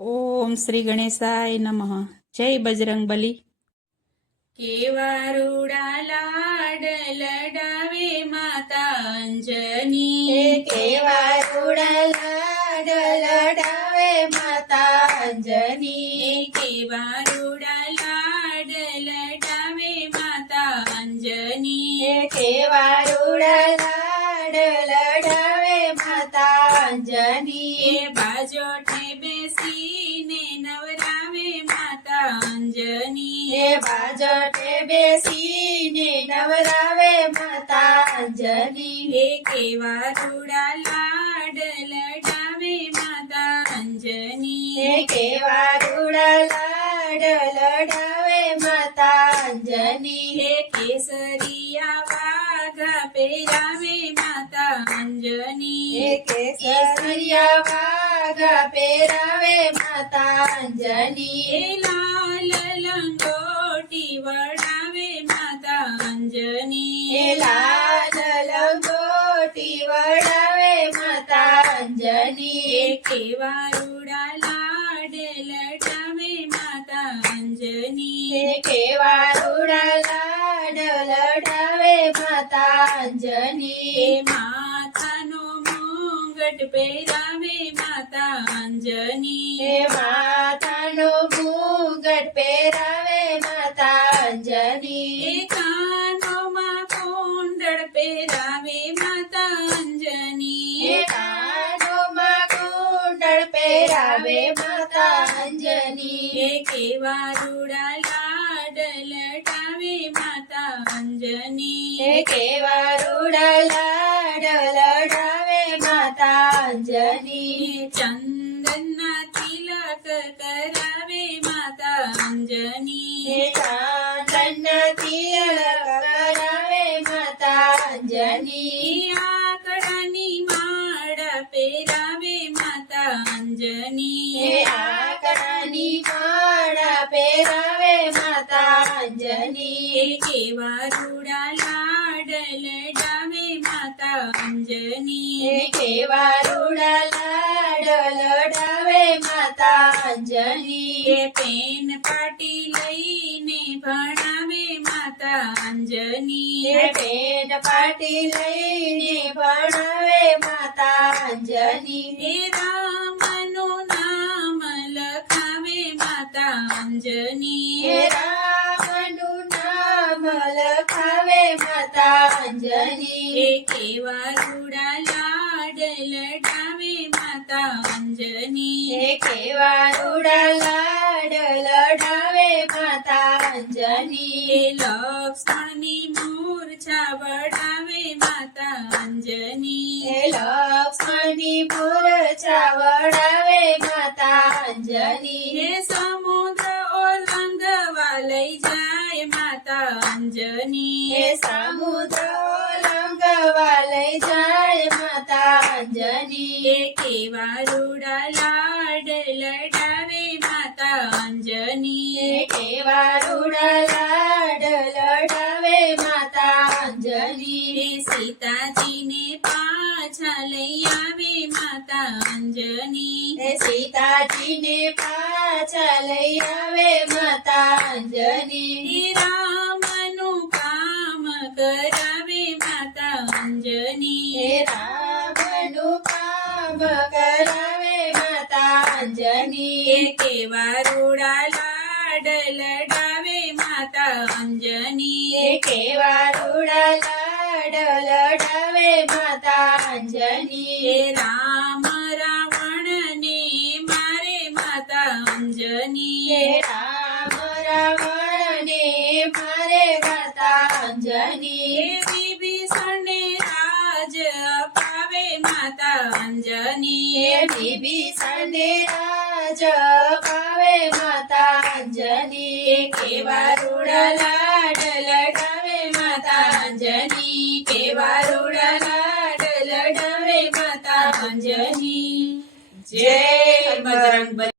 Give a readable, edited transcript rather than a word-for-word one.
ઓમ શ્રી ગણેશાય નમઃ. જય બજરંગબલી. કેવા રૂડા લાડ લડાવે માતા અંજની, કેવા રૂડા લાડ લડાવે માતા અંજની, કેવા રૂડા લાડ લડાવે માતા અંજની, કેવા રૂડા લાડ લડાવે માતા અંજની, બાજોઠે બેસીને નવરાવે માતા અંજની, બાજોઠે બેસીને નવરાવે માતા અંજની, કેવા રૂડા લાડ લડાવે માતા અંજની, કેવા રૂડા લાડ લડાવે માતા અંજની, કેસરિયા વાઘા પહેરાવે માતા અંજની, કેસરિયા વાઘા પહેરાવે માતા અંજની, લાલ લંગોટી વડાવે માતા અંજની, લાલ લંગોટી વડાવે માતા અંજની, કેવા રૂડા લાડ લડાવે માતા અંજની, કેવા રૂડા લાડ લડાવે માતા અંજની, માથાનો મુંગટ પહેરાવે માતા અંજની, માથાનો મુગટ પહેરાવે માતા અંજની, કાનોમાં કુંડળ પહેરાવે માતા અંજની, કાનોમાં કુંડળ પહેરાવે માતા અંજની, કેવા રૂડા લાડ લડાવે માતા અંજની, કેવા રૂડા લાડ લડાવે માતા અંજની, ચંદનના તિલક કરાવે માતા અંજની, ચાંદન તિલક કરાવે માતા અંજની, આકડાની માળા પહેરાવે માતા અંજની, આકડાની માળા પહેરાવે માતા અંજની, કેવા રૂડા લાડ લડાવે માતા અંજની, કેવા રૂડા લાડ લડાવે માતા અંજની, પેન પાટી લઈને ભણાવે માતા અંજની, પેન પાટી લઈને ભણાવે માતા અંજની, રામનું નામ લખાવે માતા અંજની, રામનું નામ લખાવે માતા અંજની, કેવા રૂડા લાડ લડાવે માતા અંજની, કેવા રૂડા લાડ લડાવે માતા અંજની, લક્ષ્મણની મૂર્છા વડાવે માતા અંજની, લક્ષ્મણની મૂર્છા વડાવે માતા અંજની, સમુદ્ર ઓલંગવા લઈ જાય માતા અંજની, સમુદ્ર ઓલંગવા લઈ જાય માતા અંજની, કેવા રૂડા લાડ લડાવે માતા અંજની, કેવા રૂડા લાડ લડાવે માતા અંજની, સીતાજીને પાછા લઈ આવે માતા અંજની, સીતાજીને પાછા લઈ આવે માતા અંજની, રામનું કામ કરાવે માતા અંજની, રામનું કામ કરાવે માતા અંજની, કેવા રૂડા લાડ લડાવે માતા અંજની, કેવા રૂડા લાડ લડાવે માતા અંજની, રામ રાવણને મારે માતા અંજની, રામ રાવણને મારે માતા અંજની, વિભીષણને રાજ અપાવે માતા અંજની, વિભીષણને રાજ અપાવે માતા અંજની, કેવા રૂડા લાડ લડાવે માતા અંજની, કેવા રૂડા લાડ લડાવે માતા અંજની, જય બજરંગબલી.